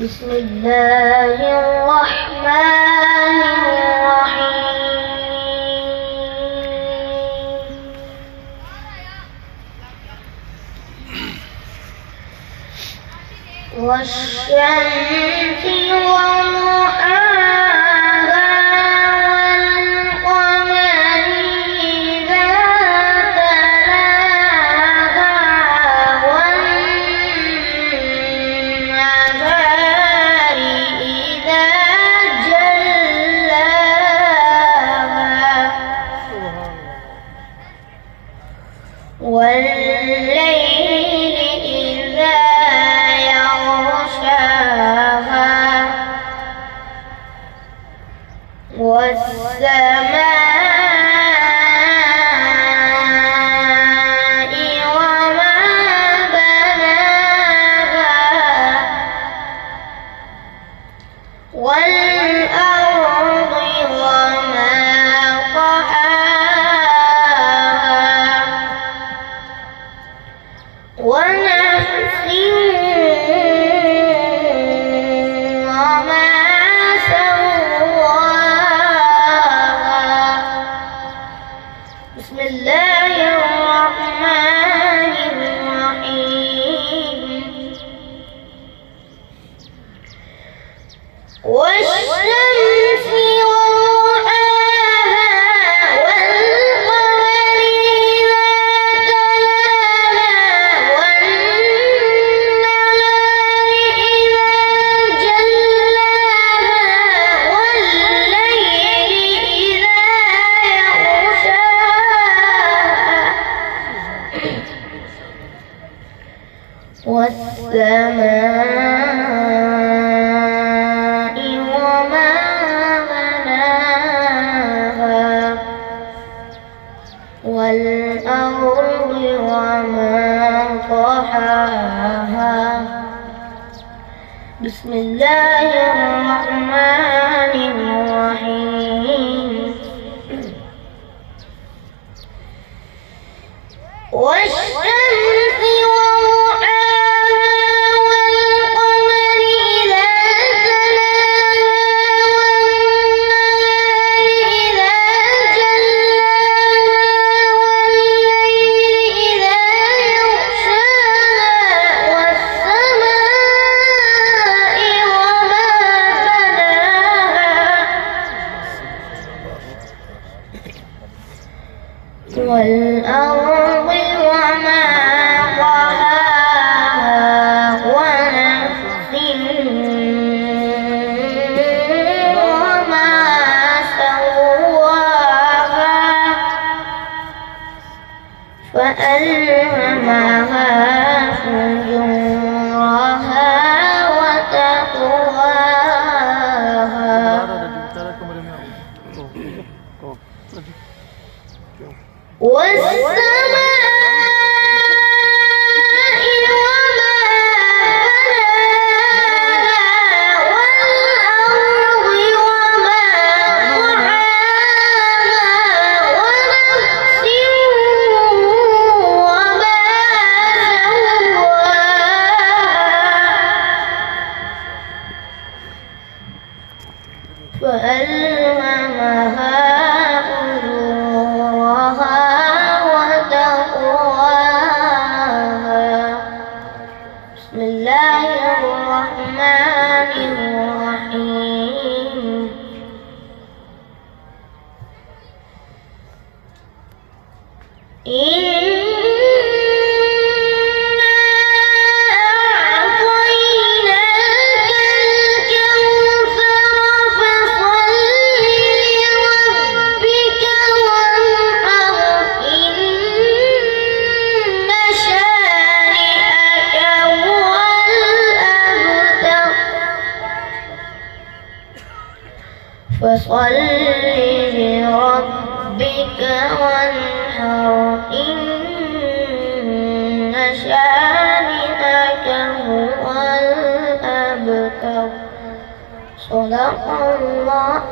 بسم الله الرحمن الرحيم والشمس وضحاها والقمر إذا تلاها والنهار إذا جلاها والليل إذا يغشاها والسماء وما بناها والأرض وما طحاها ونفس وما سواها بسم الله الرحمن الرحيم والشمس وضحاها والقمر إذا تلاها والنهار إذا جلاها والليل إذا يغشاها والسماء وما بناها والأرض وما طحاها بسم الله الرحمن الرحيم والشمس وضحاها والقمر إذا تلاها والنهار إذا جلاها والليل إذا يغشاها والسماء وما بناها والأرض وما طحاها ونفس وما سواها فألهمها فجورها وتقواها والسماء وما بناها والأرض وما طحاها ونفس وما سواها فألهمها فجورها وتقواها بسم الله الرحمن الرحيم إنا أعطيناك الكوثر فصل لربك وانحر إن شانئك هو الأبتر فصل لربك وانحر إن شانئك هو الأبتر صدق الله